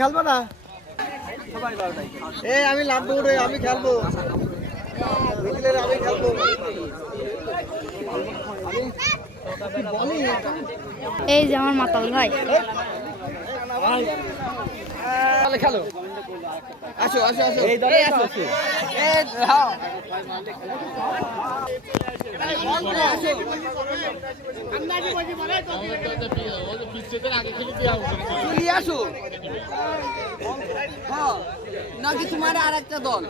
খেলবো না আমি নামবো রে, আমি খেলবো, আমি খেলবো। এই যে আমার মাতাল ভাই। খেলো, আসো আসো আসো, এই দলে আসো। নাকি তোমার আর একটা দল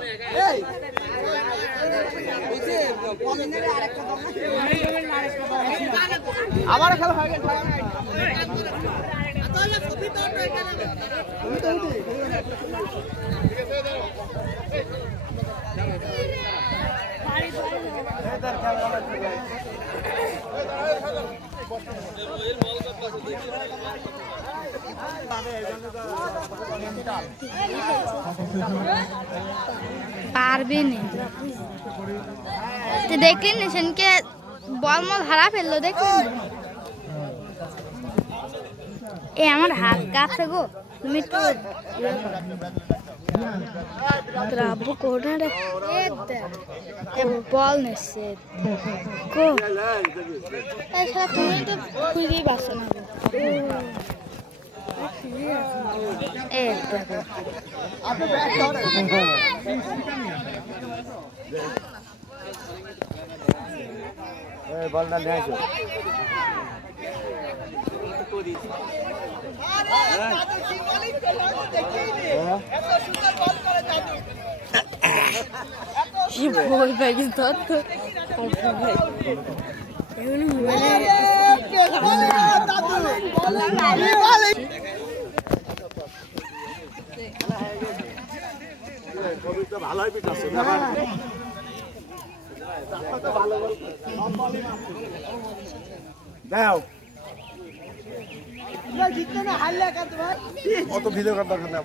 আমার খেলা হয়ে গেছে। পারবে না, দেখলেন সেনকে বল মল হারা ফেললো, দেখলেন? এ আমার হাত কাঁপছে গো, তুমি একটু আব্বু কোনারে বল নিচ্ছে গো। তুমি তো খুঁজেই পাচ্ছ না গো। বলটা নিয়ে আসো। বই প্যাকেজ ধর তো ভালোই পিটাচ্ছে দাও অত ভিডিও করার দরকার নেই।